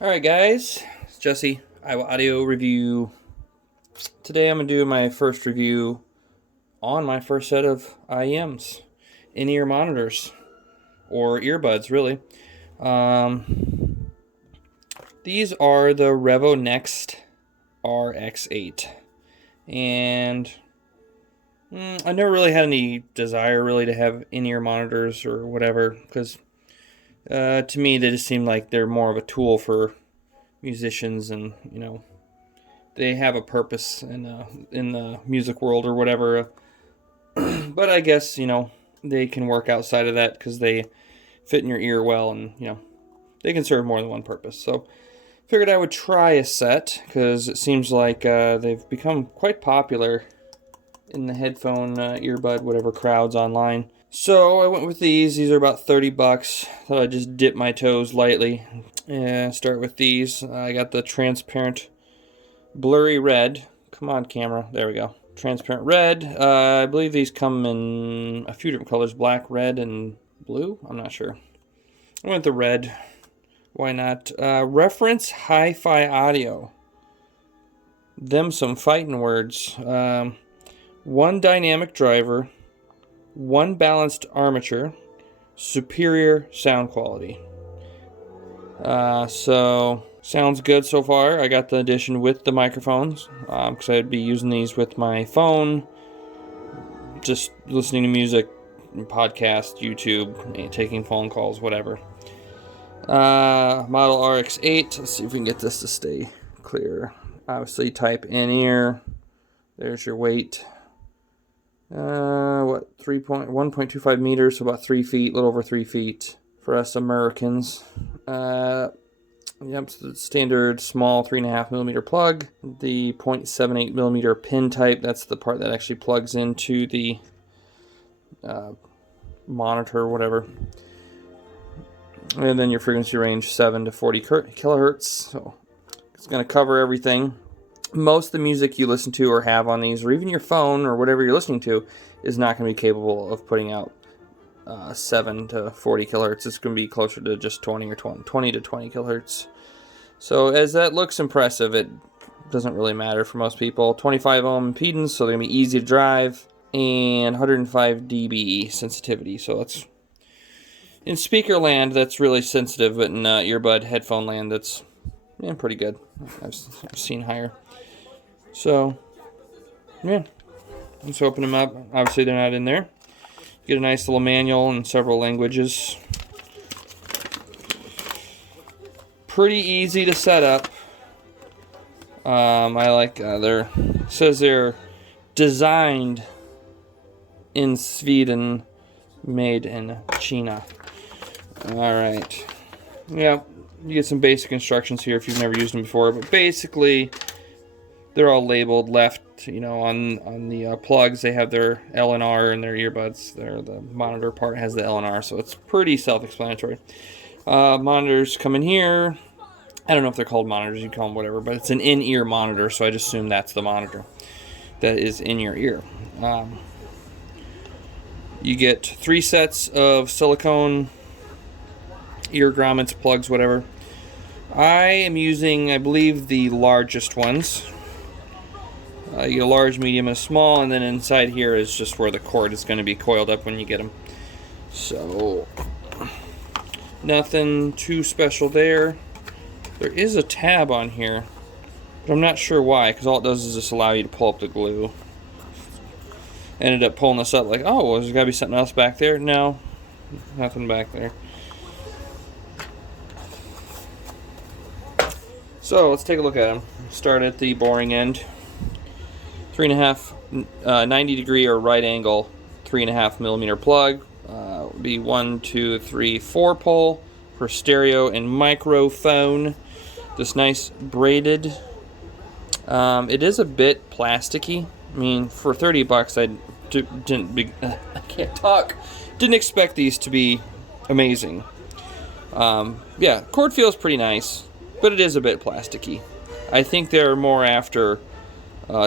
Alright guys, it's Jesse, Iowa Audio Review. Today I'm going to do my first review on my first set of IEMs, in-ear monitors, or earbuds really. These are the RevoNext RX8, and I never really had any desire really to have in-ear monitors or whatever, because to me they just seem like they're more of a tool for musicians, and they have a purpose in the music world or whatever. But I guess they can work outside of that because they fit in your ear well, and they can serve more than one purpose. So figured I would try a set because it seems like they've become quite popular in the headphone, earbud, whatever crowds online. So I went with these. These are about 30 bucks. Thought I'd just dip my toes lightly and start with these. I got the transparent blurry red. Come on, camera. There we go. Transparent red. I believe these come in a few different colors. Black, red, and blue. I'm not sure. I went with the red. Why not? Reference Hi-Fi Audio. Them some fighting words. One dynamic driver. One balanced armature, superior sound quality. So sounds good so far. I got the edition with the microphones because I'd be using these with my phone, just listening to music, podcast, YouTube, taking phone calls, whatever. Model RX8. Let's see if we can get this to stay clear. Obviously, type in ear. There's your weight. 1.25 meters, so about 3 feet, a little over 3 feet for us Americans. Yep, so the standard small 3.5 millimeter plug. The 0.78 millimeter pin type, that's the part that actually plugs into the monitor or whatever. And then your frequency range 7 to 40 kilohertz. So it's going to cover everything. Most of the music you listen to or have on these, or even your phone or whatever you're listening to, is not going to be capable of putting out 7 to 40 kilohertz. It's going to be closer to just 20 to 20 kilohertz. So as that looks impressive, it doesn't really matter for most people. 25 ohm impedance, so they're going to be easy to drive, and 105 dB sensitivity. So that's in speaker land, that's really sensitive, but in earbud headphone land, that's pretty good. I've seen higher. So, yeah. Let's open them up. Obviously, they're not in there. Get a nice little manual in several languages. Pretty easy to set up. I like it says they're designed in Sweden, made in China. All right. Yeah. You get some basic instructions here if you've never used them before, but basically they're all labeled left, on the plugs. They have their L and R and their earbuds. The monitor part has the L and R, so it's pretty self-explanatory. Monitors come in here. I don't know if they're called monitors, you call them whatever, but it's an in-ear monitor, so I just assume that's the monitor that is in your ear. You get 3 sets of silicone ear grommets, plugs, whatever. I am using, I believe, the largest ones. You get a large, medium, and a small, and then inside here is just where the cord is going to be coiled up when you get them. So, nothing too special there. There is a tab on here, but I'm not sure why, because all it does is just allow you to pull up the glue. Ended up pulling this up like, oh, there's got to be something else back there. No, nothing back there. So let's take a look at them. Start at the boring end. 3.5, 90 degree or right angle, 3.5 millimeter plug. Would be 1, 2, 3, 4 pole for stereo and microphone. This nice braided. It is a bit plasticky. I mean, for 30 bucks, I can't talk. Didn't expect these to be amazing. Yeah, cord feels pretty nice, but it is a bit plasticky. I think they're more after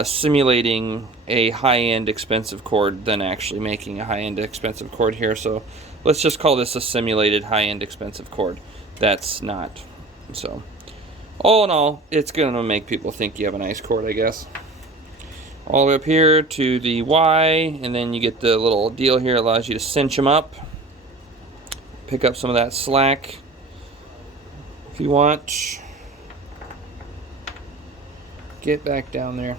simulating a high-end expensive cord than actually making a high-end expensive cord here. So let's just call this a simulated high-end expensive cord. That's not. So All in all, it's going to make people think you have a nice cord, I guess. All the way up here to the Y, and then you get the little deal here, allows you to cinch them up. Pick up some of that slack if you want. Get back down there.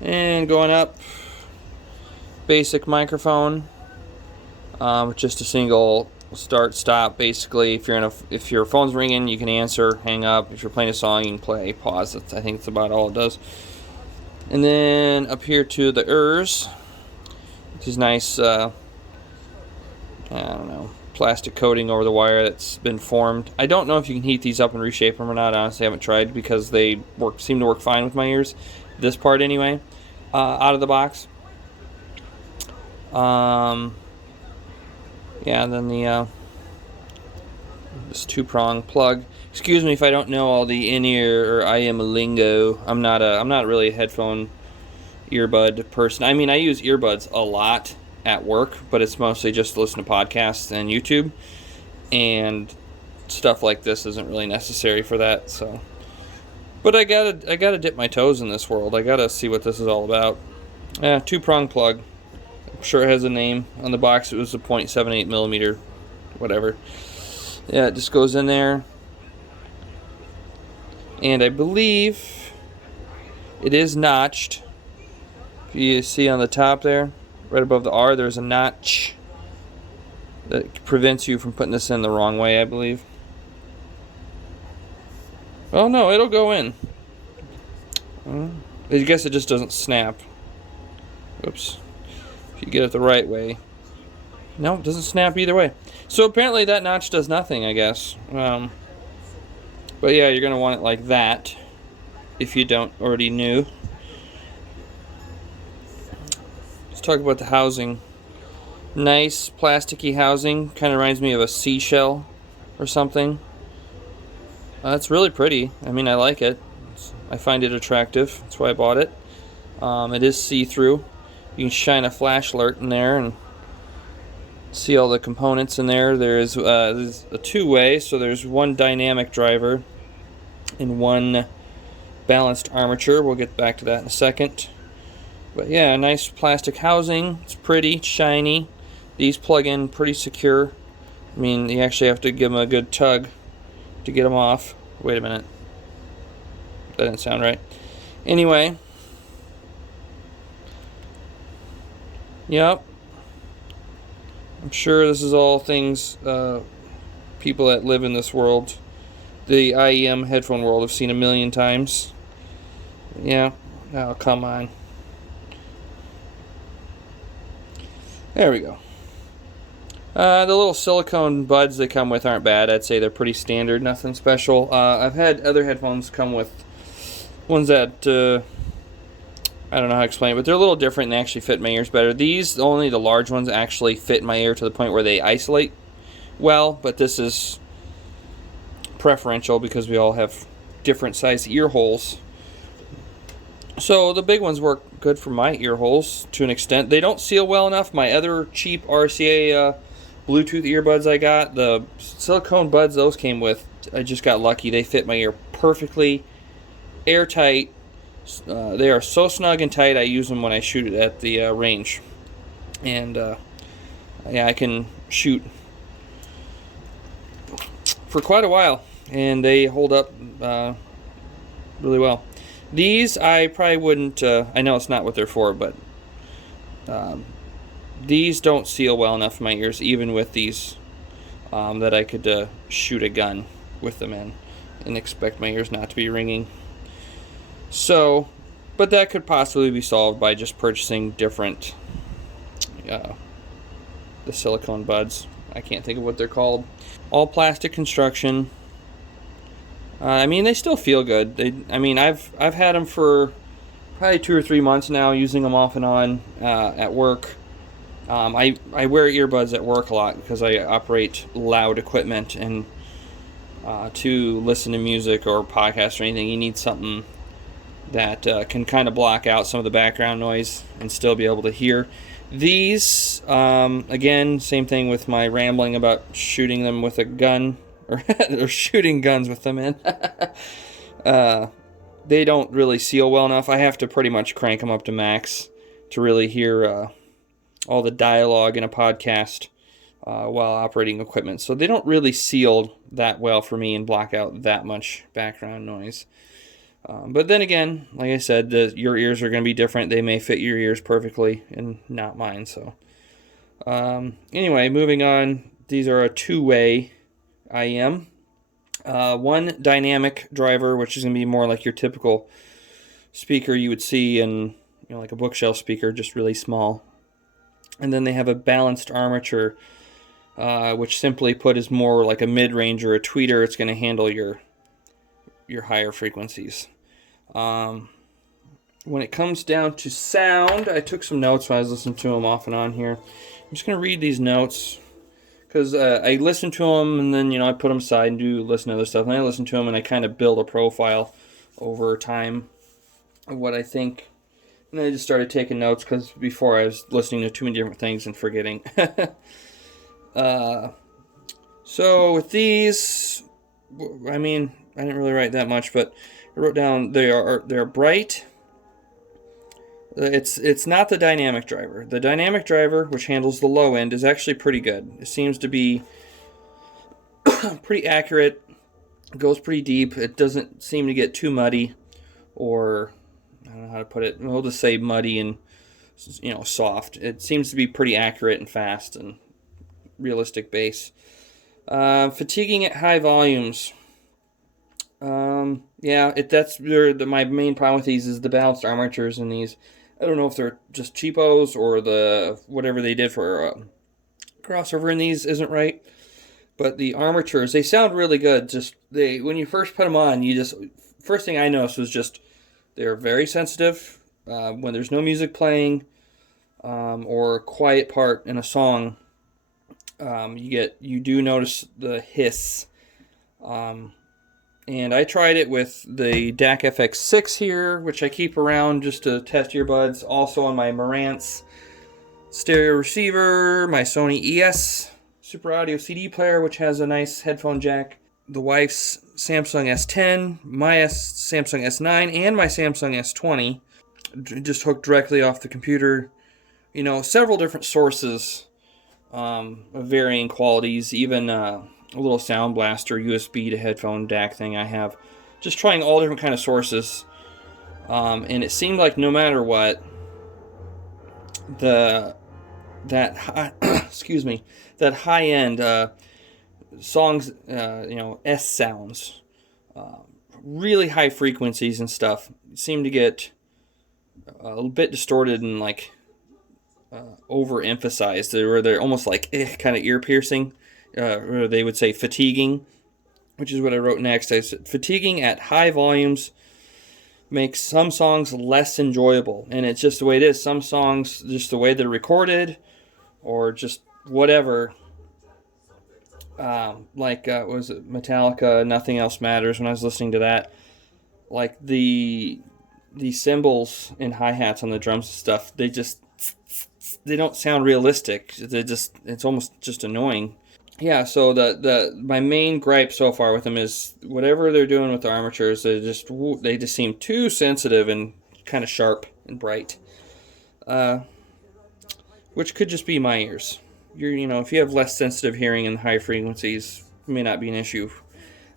And going up, basic microphone, just a single start stop. Basically, if your phone's ringing, you can answer, hang up. If you're playing a song, you can play, pause. I think that's about all it does. And then up here to the ERS, which is nice. I don't know, plastic coating over the wire that's been formed. I don't know if you can heat these up and reshape them or not. Honestly, I haven't tried because they seem to work fine with my ears. This part anyway, out of the box. Yeah, and then this 2-prong plug. Excuse me if I don't know all the in-ear or IEM lingo. I'm not really a headphone earbud person. I mean, I use earbuds a lot at work, but it's mostly just to listen to podcasts and YouTube, and stuff like this isn't really necessary for that. So, but I gotta dip my toes in this world. I gotta see what this is all about. 2-prong plug. I'm sure it has a name on the box. It was a 0.78 millimeter, whatever. Yeah, it just goes in there, and I believe it is notched. If you see on the top there, right above the R, there's a notch that prevents you from putting this in the wrong way, I believe. Oh no, it'll go in. I guess it just doesn't snap. Oops. If you get it the right way. No, it doesn't snap either way. So apparently that notch does nothing, I guess. But yeah, you're going to want it like that if you don't already knew. Let's talk about the housing. Nice plasticky housing. Kind of reminds me of a seashell or something. It's really pretty. I mean, I like it. I find it attractive. That's why I bought it. It is see-through. You can shine a flash alert in there and see all the components in there. There's a two-way, so there's one dynamic driver and one balanced armature. We'll get back to that in a second. But yeah, nice plastic housing. It's pretty, it's shiny. These plug in pretty secure. I mean, you actually have to give them a good tug to get them off. Wait a minute. That didn't sound right. Anyway. Yep. I'm sure this is all things people that live in this world, the IEM headphone world, have seen a million times. Yeah. Oh, come on. There we go. The little silicone buds they come with aren't bad. I'd say they're pretty standard, nothing special. I've had other headphones come with ones that I don't know how to explain it, but they're a little different and they actually fit my ears better. These, only the large ones, actually fit my ear to the point where they isolate well, but this is preferential because we all have different sized ear holes. So the big ones work good for my ear holes to an extent. They don't seal well enough. My other cheap RCA Bluetooth earbuds I got, the silicone buds those came with, I just got lucky. They fit my ear perfectly, airtight. They are so snug and tight. I use them when I shoot it at the range, and yeah, I can shoot for quite a while, and they hold up really well. These I probably wouldn't. I know it's not what they're for, but these don't seal well enough in my ears, even with these, that I could shoot a gun with them in and expect my ears not to be ringing. So, but that could possibly be solved by just purchasing different the silicone buds. I can't think of what they're called. All plastic construction. I mean, they still feel good. I mean, I've had them for probably 2 or 3 months now, using them off and on at work. I wear earbuds at work a lot because I operate loud equipment, and to listen to music or podcasts or anything, you need something that can kind of block out some of the background noise and still be able to hear. These, again, same thing with my rambling about shooting them with a gun, or shooting guns with them in. uh, they don't really seal well enough. I have to pretty much crank them up to max to really hear all the dialogue in a podcast while operating equipment. So they don't really seal that well for me and block out that much background noise. But then again, like I said, your ears are going to be different. They may fit your ears perfectly and not mine. So anyway, moving on. These are a two-way IEM. One dynamic driver, which is going to be more like your typical speaker you would see in, like a bookshelf speaker, just really small. And then they have a balanced armature, which simply put is more like a mid-range or a tweeter. It's going to handle your higher frequencies. When it comes down to sound, I took some notes when I was listening to them off and on here. I'm just going to read these notes because I listen to them and then I put them aside and do listen to other stuff. And I listen to them and I kind of build a profile over time of what I think. And then I just started taking notes because before I was listening to too many different things and forgetting. So with these, I mean, I didn't really write that much, but I wrote down they're bright. It's not the dynamic driver. The dynamic driver, which handles the low end, is actually pretty good. It seems to be pretty accurate. It goes pretty deep. It doesn't seem to get too muddy, or I don't know how to put it. We'll just say muddy and soft. It seems to be pretty accurate and fast and realistic bass. Fatiguing at high volumes. That's my main problem with these is the balanced armatures in these. I don't know if they're just cheapos or the whatever they did for crossover in these isn't right. But the armatures, they sound really good. Just when you first put them on, first thing I noticed was just they're very sensitive when there's no music playing or a quiet part in a song. You do notice the hiss. And I tried it with the DAC FX6 here, which I keep around just to test earbuds. Also on my Marantz stereo receiver, my Sony ES Super Audio CD player, which has a nice headphone jack. The wife's Samsung S10, my Samsung S9, and my Samsung S20. Just hooked directly off the computer. Several different sources of varying qualities, even a little sound blaster USB to headphone DAC thing I have. Just trying all different kind of sources. And it seemed like no matter what, that high end songs, S sounds, really high frequencies and stuff seem to get a bit distorted and overemphasized, where they're almost kind of ear piercing. Or they would say fatiguing, which is what I wrote next. I said fatiguing at high volumes makes some songs less enjoyable, and it's just the way it is. Some songs, just the way they're recorded, or just whatever. Was it Metallica? Nothing Else Matters. When I was listening to that, the cymbals and hi-hats on the drums and stuff, they don't sound realistic. It's almost just annoying. Yeah, so my main gripe so far with them is whatever they're doing with the armatures, they just seem too sensitive and kind of sharp and bright, which could just be my ears. If you have less sensitive hearing in high frequencies, it may not be an issue.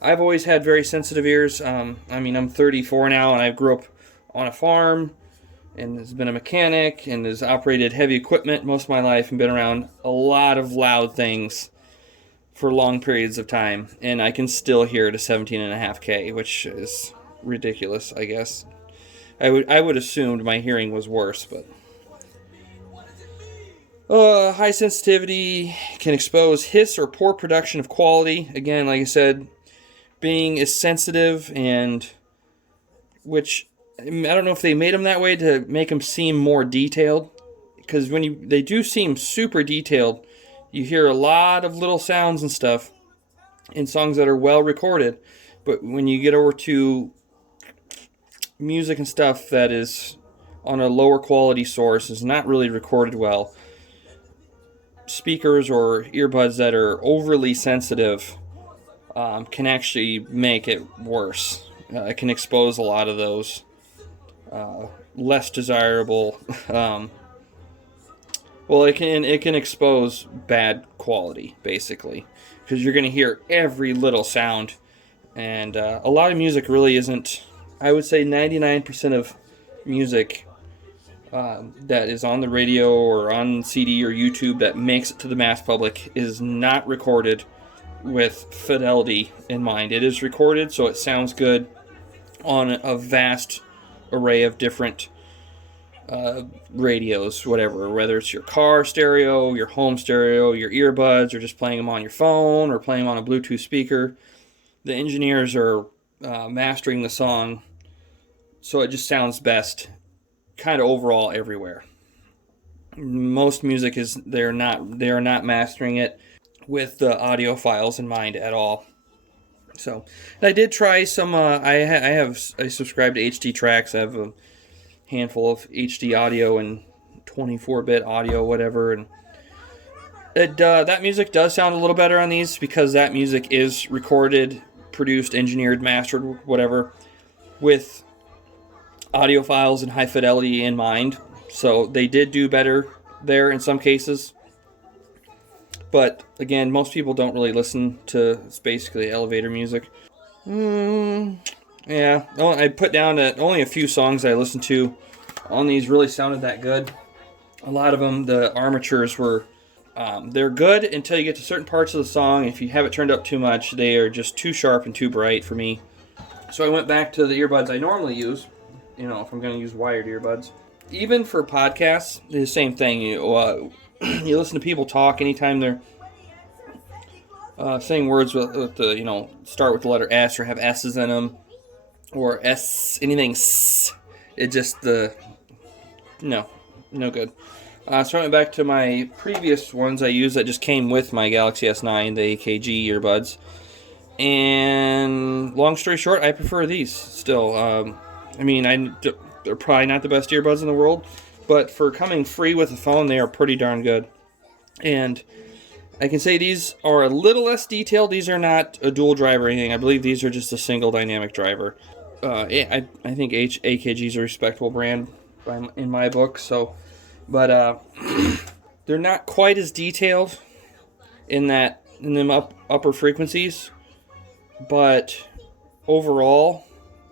I've always had very sensitive ears. I'm 34 now, and I grew up on a farm, and has been a mechanic, and has operated heavy equipment most of my life, and been around a lot of loud things for long periods of time, and I can still hear it at 17.5K, which is ridiculous, I guess. I would assumed my hearing was worse, but high sensitivity can expose hiss or poor production of quality. Again, like I said, being as sensitive, and which I don't know if they made them that way to make them seem more detailed, because they do seem super detailed. You hear a lot of little sounds and stuff in songs that are well recorded, but when you get over to music and stuff that is on a lower quality source, is not really recorded well, speakers or earbuds that are overly sensitive can actually make it worse. it can expose a lot of those less desirable. Well, it can expose bad quality, basically, because you're going to hear every little sound, and a lot of music really isn't. I would say 99% of music that is on the radio or on CD or YouTube that makes it to the mass public is not recorded with fidelity in mind. It is recorded so it sounds good on a vast array of different radios, whatever, whether it's your car stereo, your home stereo, your earbuds, or just playing them on your phone or playing them on a Bluetooth speaker. The engineers are mastering the song so it just sounds best kind of overall everywhere. Most music they are not mastering it with the audio files in mind at all. So I did try some. I subscribe to HD Tracks. I have a handful of HD audio and 24-bit audio, whatever, and that music does sound a little better on these because that music is recorded, produced, engineered, mastered, whatever, with audio files and high fidelity in mind. So they did do better there in some cases. But again, most people don't really listen to, it's basically elevator music. Yeah, I put down that only a few songs I listened to on these really sounded that good. A lot of them, the armatures were, they're good until you get to certain parts of the song. If you have it turned up too much, they are just too sharp and too bright for me. So I went back to the earbuds I normally use, if I'm going to use wired earbuds. Even for podcasts, the same thing. You listen to people talk anytime they're saying words with the, start with the letter S or have S's in them, or anything S. It just, no good. So I went back to my previous ones I used that just came with my Galaxy S9, the AKG earbuds. And long story short, I prefer these still. They're probably not the best earbuds in the world, but for coming free with a phone, they are pretty darn good. And I can say these are a little less detailed. These are not a dual driver or anything. I believe these are just a single dynamic driver. I think AKG is a respectable brand in my book. So, but they're not quite as detailed in them upper frequencies, but overall,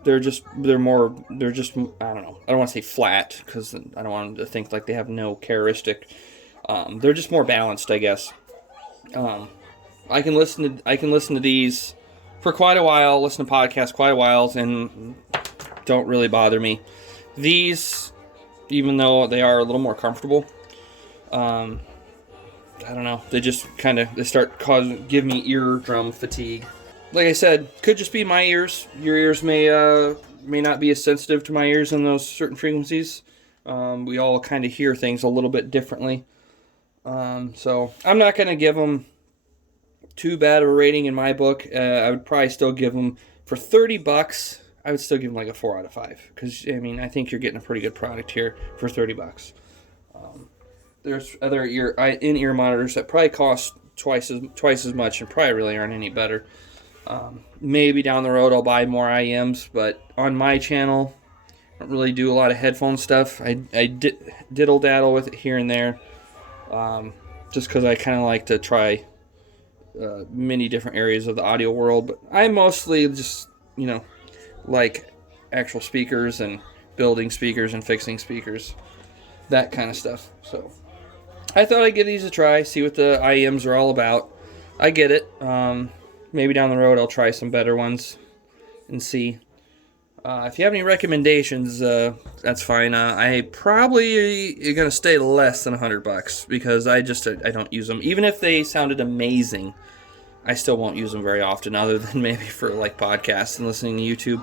they're just I don't know. I don't want to say flat because I don't want them to think like they have no characteristic. They're just more balanced, I guess. I can listen to these for quite a while, listen to podcasts quite a while, and don't really bother me. These, even though they are a little more comfortable, I don't know. They just they start give me eardrum fatigue. Like I said, could just be my ears. Your ears may not be as sensitive to my ears in those certain frequencies. We all kind of hear things a little bit differently. So I'm not going to give them too bad of a rating in my book. I would probably still give them, for $30, I would still give them like a 4 out of 5. Because, I think you're getting a pretty good product here for $30. There's other in-ear monitors that probably cost twice as much and probably really aren't any better. Maybe down the road I'll buy more IEMs, but on my channel, I don't really do a lot of headphone stuff. I diddle-daddle with it here and there, just because I kind of like to try many different areas of the audio world. But I mostly just, like actual speakers and building speakers and fixing speakers, that kind of stuff. So I thought I'd give these a try, see what the IEMs are all about. I get it. Maybe down the road I'll try some better ones and see. If you have any recommendations, that's fine. I probably are going to stay less than $100 because I don't use them. Even if they sounded amazing, I still won't use them very often, other than maybe for like podcasts and listening to YouTube.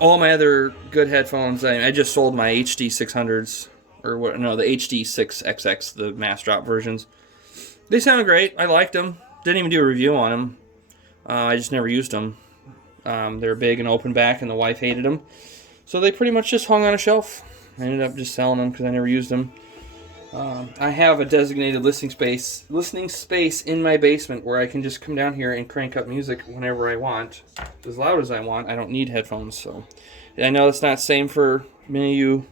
All my other good headphones, I just sold my HD 600s, the HD 6XX, the mass drop versions. They sound great. I liked them. Didn't even do a review on them. I just never used them. They're big and open back, and the wife hated them. So they pretty much just hung on a shelf. I ended up just selling them because I never used them. I have a designated listening space in my basement where I can just come down here and crank up music whenever I want, as loud as I want. I don't need headphones, so. And I know that's not the same for many of you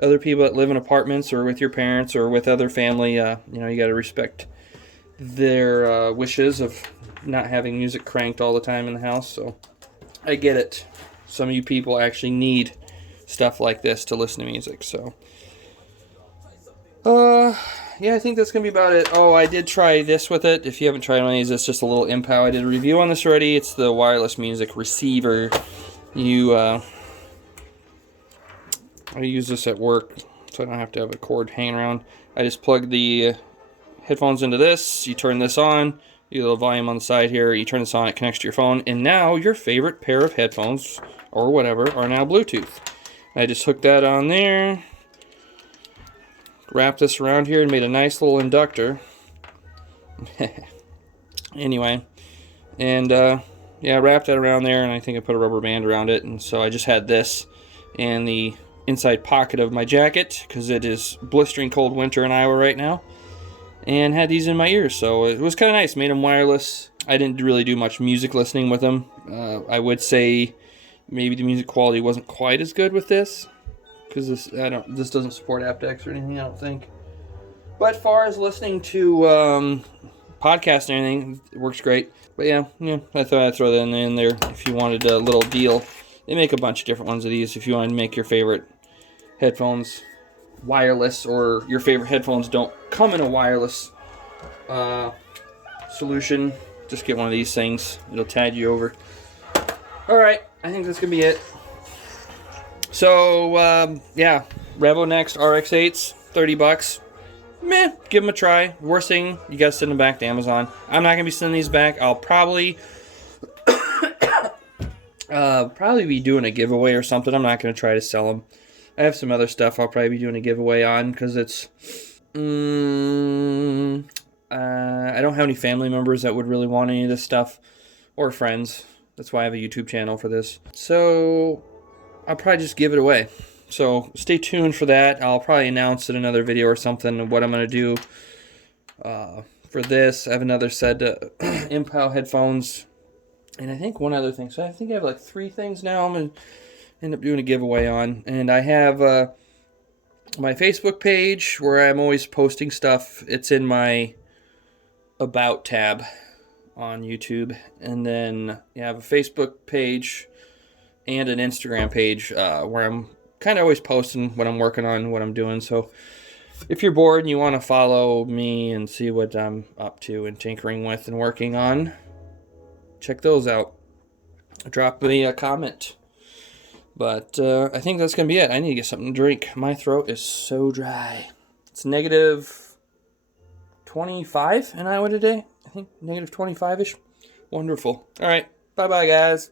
other people that live in apartments or with your parents or with other family. You got to respect their wishes of not having music cranked all the time in the house. So I get it. Some of you people actually need stuff like this to listen to music. So, yeah, I think that's going to be about it. Oh, I did try this with it. If you haven't tried one of these, it's just a little IMPAL. I did a review on this already. It's the wireless music receiver. I use this at work, so I don't have to have a cord hanging around. I just plug the headphones into this. You turn this on. You get a little volume on the side here. You turn this on. It connects to your phone. And now your favorite pair of headphones, or whatever, are now Bluetooth. I just hooked that on there. Wrapped this around here and made a nice little inductor. Anyway. And, yeah, I wrapped that around there, and I think I put a rubber band around it. And so I just had this in the inside pocket of my jacket, because it is blistering cold winter in Iowa right now, and had these in my ears, so it was kind of nice. Made them wireless. I didn't really do much music listening with them. I would say maybe the music quality wasn't quite as good with this, because this doesn't support aptX or anything, I don't think. But as far as listening to podcasts and everything, it works great. But yeah, I thought I'd throw that in there if you wanted a little deal. They make a bunch of different ones of these if you want to make your favorite headphones wireless, or your favorite headphones don't come in a wireless solution. Just get one of these things. It'll tide you over. Alright, I think that's going to be it. So, yeah, RevoNext RX8s, $30. Meh, give them a try. Worst thing, you gotta send them back to Amazon. I'm not going to be sending these back. I'll probably be doing a giveaway or something. I'm not going to try to sell them. I have some other stuff I'll probably be doing a giveaway on, because it's... I don't have any family members that would really want any of this stuff, or friends. That's why I have a YouTube channel for this. So, I'll probably just give it away. So, stay tuned for that. I'll probably announce in another video or something what I'm going to do for this. I have another set of IMPAL headphones, and I think one other thing. So, I think I have like 3 things now I'm going to end up doing a giveaway on. And I have my Facebook page where I'm always posting stuff. It's in my About tab on YouTube. And then I have a Facebook page and an Instagram page where I'm kind of always posting what I'm working on, what I'm doing. So if you're bored and you want to follow me and see what I'm up to and tinkering with and working on, check those out. Drop me a comment. But I think that's going to be it. I need to get something to drink. My throat is so dry. It's negative 25 in Iowa today. I think negative 25-ish. Wonderful. All right. Bye-bye, guys.